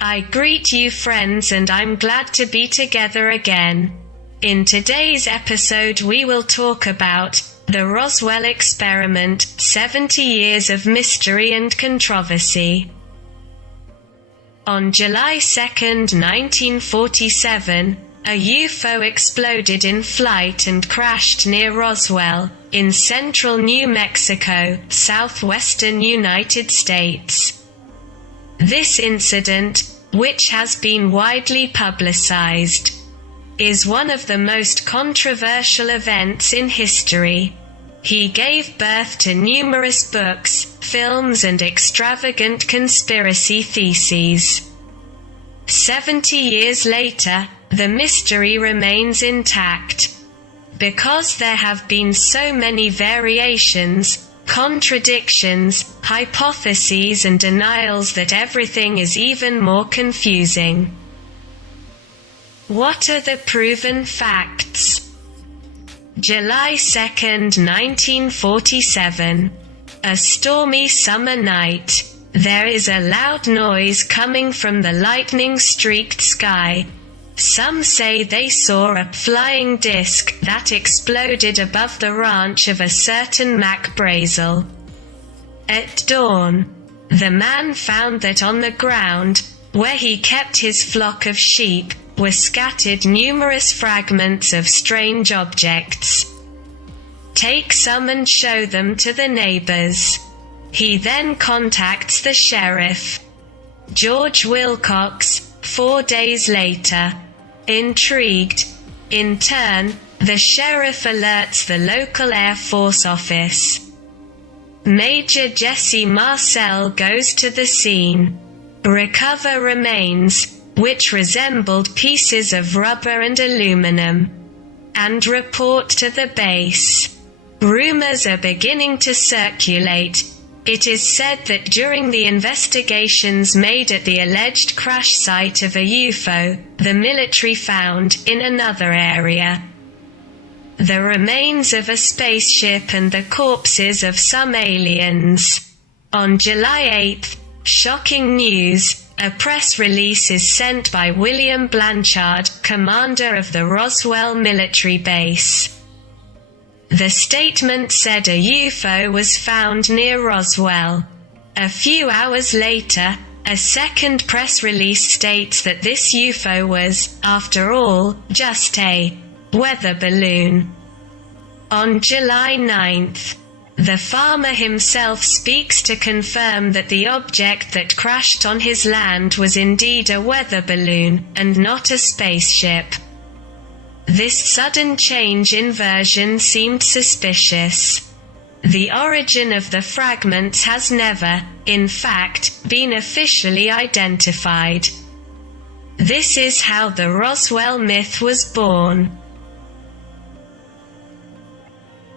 I greet you friends, and I'm glad to be together again. In today's episode we will talk about the Roswell experiment, 70 years of mystery and controversy. On July 2, 1947, a UFO exploded in flight and crashed near Roswell, in central New Mexico, southwestern United States. This incident, which has been widely publicized, is one of the most controversial events in history. He gave birth to numerous books, films, and extravagant conspiracy theses. 70 years later, the mystery remains intact. Because there have been so many variations, contradictions, hypotheses, and denials that everything is even more confusing. What are the proven facts? July 2, 1947. A stormy summer night. There is a loud noise coming from the lightning-streaked sky. Some say they saw a flying disc that exploded above the ranch of a certain Mac Brazel. At dawn, the man found that on the ground, where he kept his flock of sheep, were scattered numerous fragments of strange objects. Take some and show them to the neighbors. He then contacts the sheriff, George Wilcox, 4 days later. Intrigued, in turn, the sheriff alerts the local Air Force office. Major Jesse Marcel goes to the scene. Recover remains, which resembled pieces of rubber and aluminum, and report to the base. Rumors are beginning to circulate. It is said that during the investigations made at the alleged crash site of a UFO, the military found, in another area, the remains of a spaceship and the corpses of some aliens. On July 8, shocking news, a press release is sent by William Blanchard, commander of the Roswell military base. The statement said a UFO was found near Roswell. A few hours later, a second press release states that this UFO was, after all, just a weather balloon. On July 9th, the farmer himself speaks to confirm that the object that crashed on his land was indeed a weather balloon, and not a spaceship. This sudden change in version seemed suspicious. The origin of the fragments has never, in fact, been officially identified. This is how the Roswell myth was born.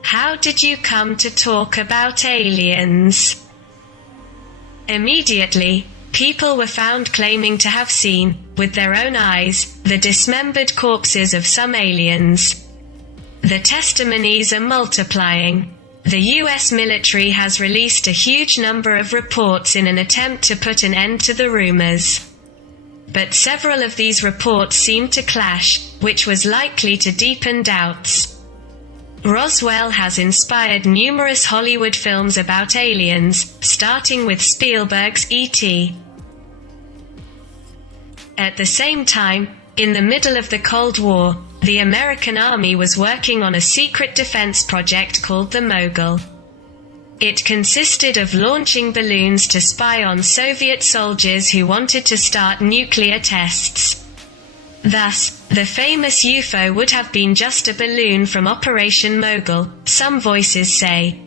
How did you come to talk about aliens? Immediately, people were found claiming to have seen, with their own eyes, the dismembered corpses of some aliens. The testimonies are multiplying. The US military has released a huge number of reports in an attempt to put an end to the rumors. But several of these reports seem to clash, which was likely to deepen doubts. Roswell has inspired numerous Hollywood films about aliens, starting with Spielberg's E.T. At the same time, in the middle of the Cold War, the American Army was working on a secret defense project called the Mogul. It consisted of launching balloons to spy on Soviet soldiers who wanted to start nuclear tests. Thus, the famous UFO would have been just a balloon from Operation Mogul, some voices say.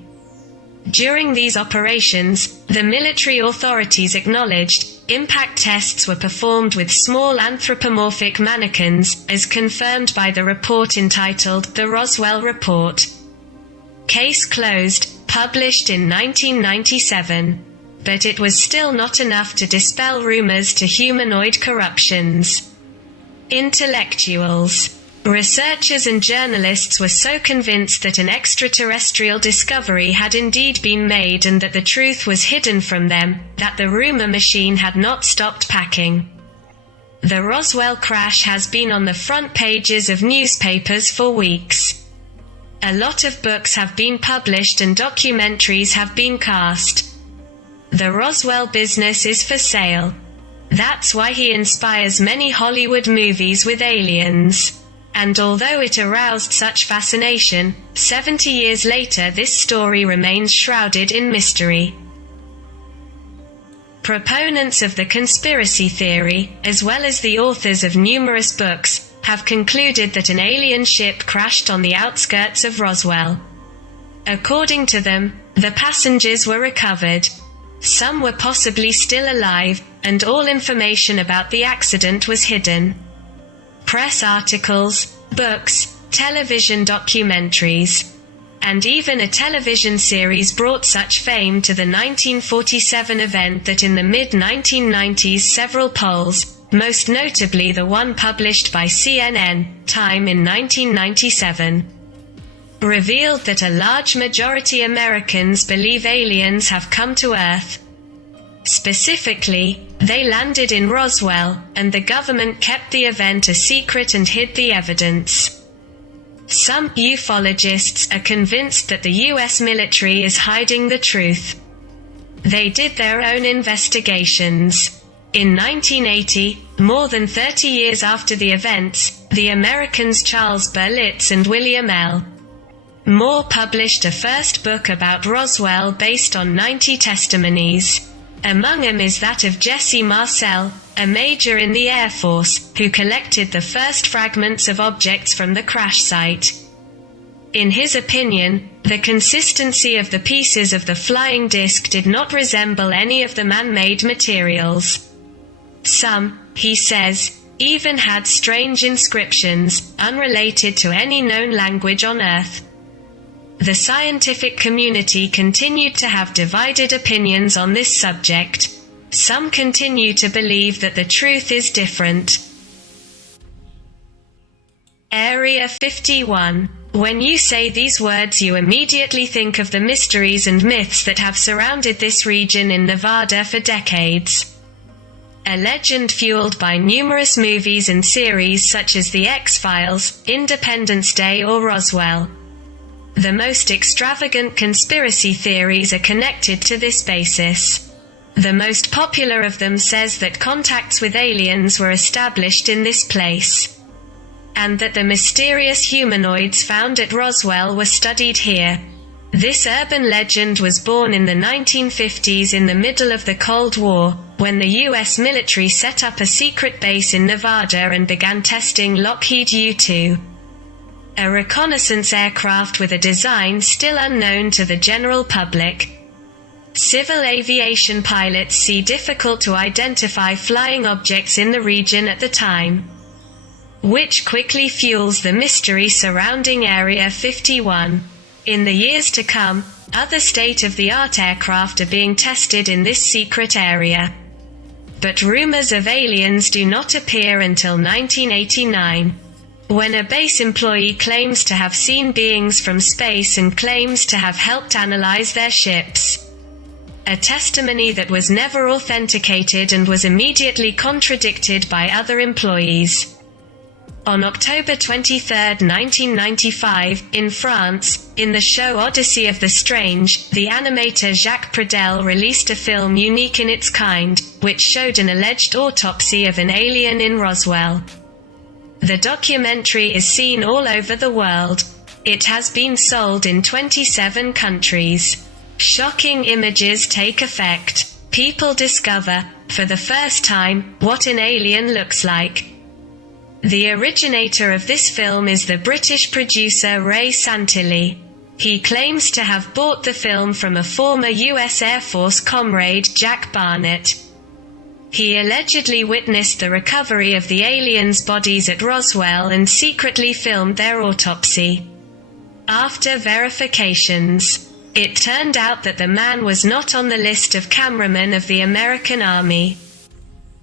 During these operations, the military authorities acknowledged, impact tests were performed with small anthropomorphic mannequins, as confirmed by the report entitled The Roswell Report. Case closed, published in 1997. But it was still not enough to dispel rumors to humanoid corruptions. Intellectuals. Researchers and journalists were so convinced that an extraterrestrial discovery had indeed been made and that the truth was hidden from them, that the rumor machine had not stopped packing. The Roswell crash has been on the front pages of newspapers for weeks. A lot of books have been published and documentaries have been cast. The Roswell business is for sale. That's why he inspires many Hollywood movies with aliens. And although it aroused such fascination, 70 years later this story remains shrouded in mystery. Proponents of the conspiracy theory, as well as the authors of numerous books, have concluded that an alien ship crashed on the outskirts of Roswell. According to them, the passengers were recovered. Some were possibly still alive, and all information about the accident was hidden. Press articles, books, television documentaries, and even a television series brought such fame to the 1947 event that in the mid-1990s several polls, most notably the one published by CNN, Time in 1997, revealed that a large majority Americans believe aliens have come to Earth. Specifically, they landed in Roswell, and the government kept the event a secret and hid the evidence. Some ufologists are convinced that the US military is hiding the truth. They did their own investigations. In 1980, more than 30 years after the events, the Americans Charles Berlitz and William L. Moore published a first book about Roswell based on 90 testimonies. Among them is that of Jesse Marcel, a major in the Air Force, who collected the first fragments of objects from the crash site. In his opinion, the consistency of the pieces of the flying disc did not resemble any of the man-made materials. Some, he says, even had strange inscriptions, unrelated to any known language on Earth. The scientific community continued to have divided opinions on this subject. Some continue to believe that the truth is different. Area 51. When you say these words, you immediately think of the mysteries and myths that have surrounded this region in Nevada for decades. A legend fueled by numerous movies and series such as The X-Files, Independence Day or Roswell. The most extravagant conspiracy theories are connected to this basis. The most popular of them says that contacts with aliens were established in this place, and that the mysterious humanoids found at Roswell were studied here. This urban legend was born in the 1950s in the middle of the Cold War, when the US military set up a secret base in Nevada and began testing Lockheed U-2. A reconnaissance aircraft with a design still unknown to the general public. Civil aviation pilots see difficult to identify flying objects in the region at the time, which quickly fuels the mystery surrounding Area 51. In the years to come, other state-of-the-art aircraft are being tested in this secret area. But rumors of aliens do not appear until 1989. When a base employee claims to have seen beings from space and claims to have helped analyze their ships. A testimony that was never authenticated and was immediately contradicted by other employees. On October 23, 1995, in France, in the show Odyssey of the Strange, the animator Mac Brazel released a film unique in its kind, which showed an alleged autopsy of an alien in Roswell. The documentary is seen all over the world. It has been sold in 27 countries. Shocking images take effect. People discover, for the first time, what an alien looks like. The originator of this film is the British producer Ray Santilli. He claims to have bought the film from a former US Air Force comrade, Jack Barnett. He allegedly witnessed the recovery of the aliens' bodies at Roswell and secretly filmed their autopsy. After verifications, it turned out that the man was not on the list of cameramen of the American Army.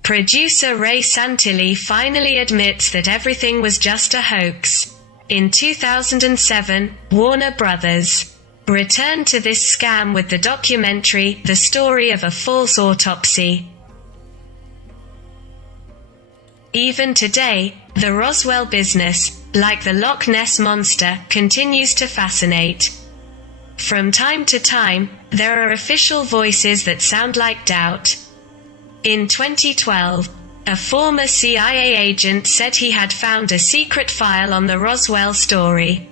Producer Ray Santilli finally admits that everything was just a hoax. In 2007, Warner Brothers returned to this scam with the documentary, The Story of a False Autopsy. Even today, the Roswell business, like the Loch Ness Monster, continues to fascinate. From time to time, there are official voices that sound like doubt. In 2012, a former CIA agent said he had found a secret file on the Roswell story.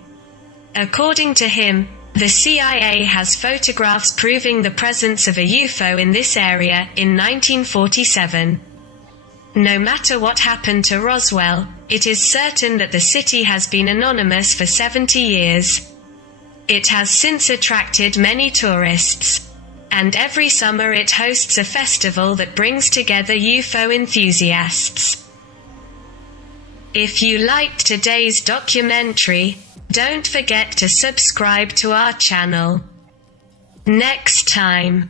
According to him, the CIA has photographs proving the presence of a UFO in this area in 1947. No matter what happened to Roswell, it is certain that the city has been anonymous for 70 years. It has since attracted many tourists, and every summer it hosts a festival that brings together UFO enthusiasts. If you liked today's documentary, don't forget to subscribe to our channel. Next time.